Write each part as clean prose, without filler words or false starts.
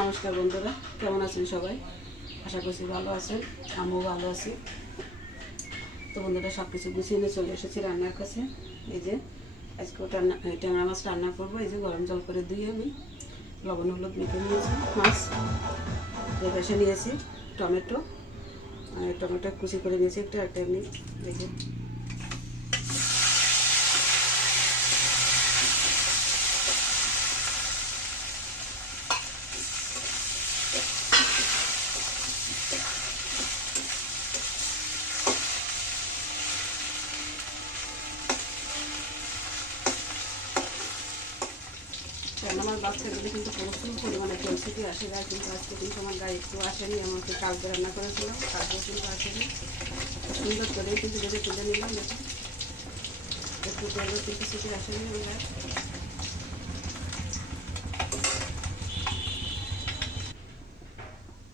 নমস্কার বন্ধুরা, কেমন আছেন সবাই? আশা করছি ভালো আছেন, আমিও ভালো আছি। তো বন্ধুরা, সব কিছু গুছিয়ে নিয়ে চলে এসেছি রান্নার কাছে। এই যে আজকে ট্যাংরা মাছ রান্না করবো। এই যে গরম জল করে ধুয়ে আমি লবণ হলুদ মেখে নিয়েছি মাছ। বেছে নিয়েছি টমেটো, টমেটো কুচি করে নিয়েছি একটা এমনি। এই যে আমার বাচ্চাগুলো কিন্তু প্রচুর পরিমাণে ক্যালসিটি আসে যায়, কিন্তু আজকে কিন্তু আমার গায়ে একটু আসেনি। আমাকে কালকে রান্না করেছিলাম, কালকেও কিন্তু আসেনি। সুন্দর করে কিন্তু ভেজে তুলে নিলাম। দেখুন একটু তেলও কিন্তু সিটি আসেনি আমার গায়ে।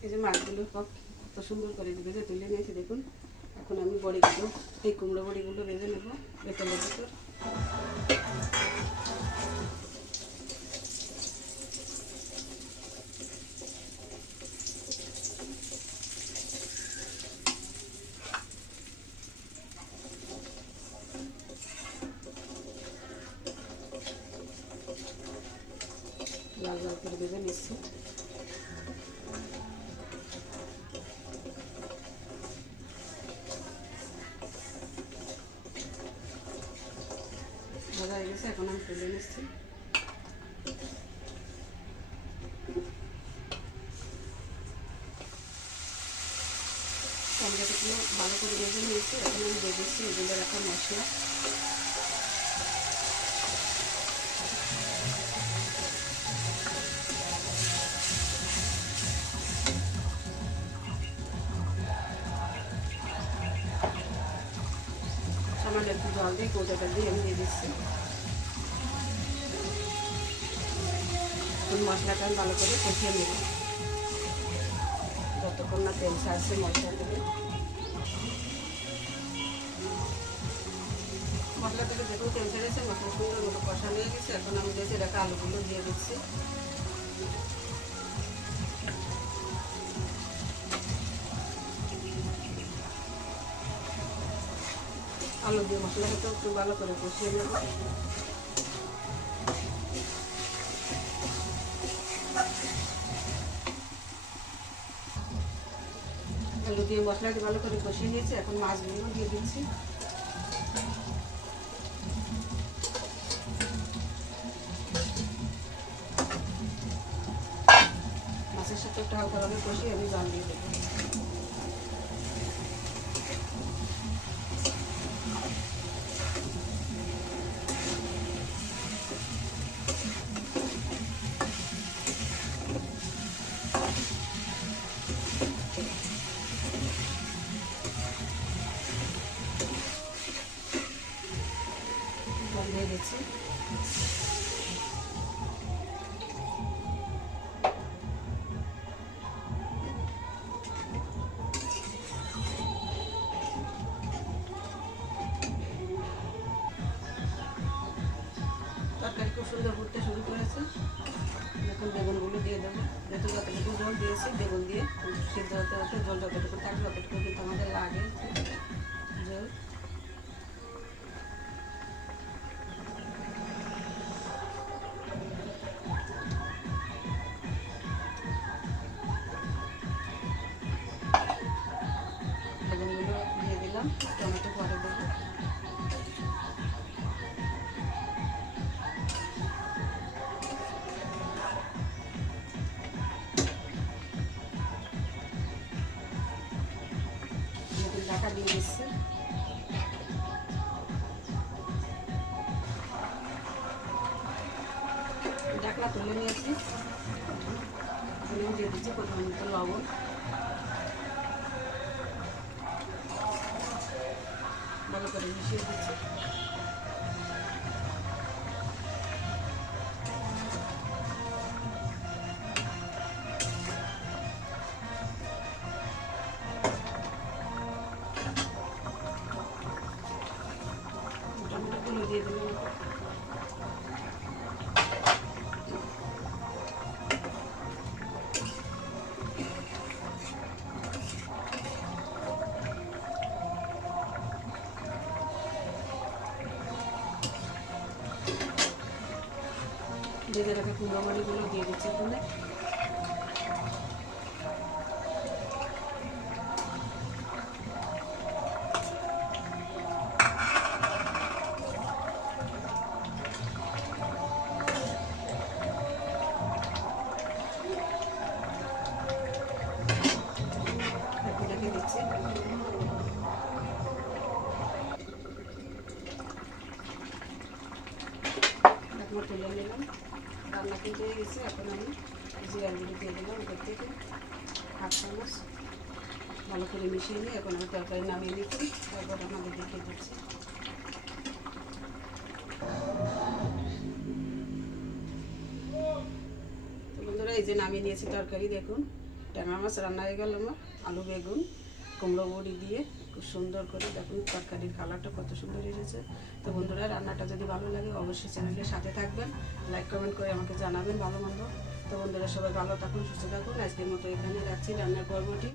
এই যে মাছগুলো কত সুন্দর করে ভেজে তুলে নিয়েছি দেখুন। এখন আমি বড়িগুলো, এই কুমড়ো বড়িগুলো ভেজে নেব বেতনের ভিতর। লাল লাল করে ভেজে নিচ্ছি। ভাজা হয়ে গেছে, এখন আমি তুলে নিচ্ছি। টমেটোগুলো ভালো করে ভেজে নিয়েছি। এখন আমি দিয়ে দিচ্ছি এগুলো রাখা মশলা। সামান্য একটু জল দিয়ে কৌটাটা দিয়ে আমি দিয়ে দিচ্ছি। এখন মশলাটা আমি ভালো করে কষিয়ে নেব যতক্ষণ না তেল ছাড়ছে মশলা থেকে। মশলা থেকে যখন তেল ছেড়েছে, মশলা সুন্দর মতো কষা নিয়ে গেছে। এখন আমি বেঁচে রাখা আলুগুলো দিয়ে দিচ্ছি। আলু দিয়ে মশলাটা একটু ভালো করে কষিয়ে নেব। আলু দিয়ে মশলাটা ভালো করে কষিয়ে নিয়েছি। এখন মাছগুলো দিয়ে দিচ্ছি। মাছের সাথে একটু হালকাভাবে কষিয়ে আমি জল দিয়ে দেবো। দিয়ে দিচ্ছি। তরকারি খুব সুন্দর ফুটতে শুরু করেছে। এখন বেগুনগুলো দিয়ে দেবো। যতটুকু জল দিয়েছি বেগুন দিয়ে সিদ্ধ হতে হতে জল যতটুকু থাকবে ততটুকু কিন্তু আমাদের লাগে জল। বেগুনগুলো দিয়ে দিলাম, টমেটো পরে দেবো। ঢাকা দিয়ে দিচ্ছি। ঢাকনা তুলে নিয়েছি। দিয়ে দিচ্ছি পরিমাণ মতো লবণ। ভালো করে মিশিয়ে দিচ্ছি। টমেটোগুলো দিয়ে দিলাম। ভেজে রাখা কুমড়ো বড়িগুলো দিয়ে দিচ্ছি এখানে। দিচ্ছি তুলে নিলাম। রান্না কিন্তু হয়ে গেছে। এখন আমি জিরাগুলো দিয়ে দিলাম উপর থেকে 8 চামচ, ভালো করে মিশিয়ে নিই। এখন আমি তরকারি নামিয়ে নিচ্ছি, তারপর আমাদের দেখিয়ে দিচ্ছি। তো বন্ধুরা এই যে নামিয়ে নিয়েছি তরকারি। দেখুন ট্যাংরা মাছ রান্না হয়ে গেল আমার। আলু বেগুন কুমড়ো বড়ি দিয়ে খুব সুন্দর করে দেখুন তরকারির কালারটা কত সুন্দর এসেছে। তো বন্ধুরা রান্নাটা যদি ভালো লাগে অবশ্যই চ্যানেলের সাথে থাকবেন, লাইক কমেন্ট করে আমাকে জানাবেন ভালো মন্দ। তো বন্ধুরা সবাই ভালো থাকুন, সুস্থ থাকুন। আজকের মতো এখানে রাখছি রান্নার পর্বটি।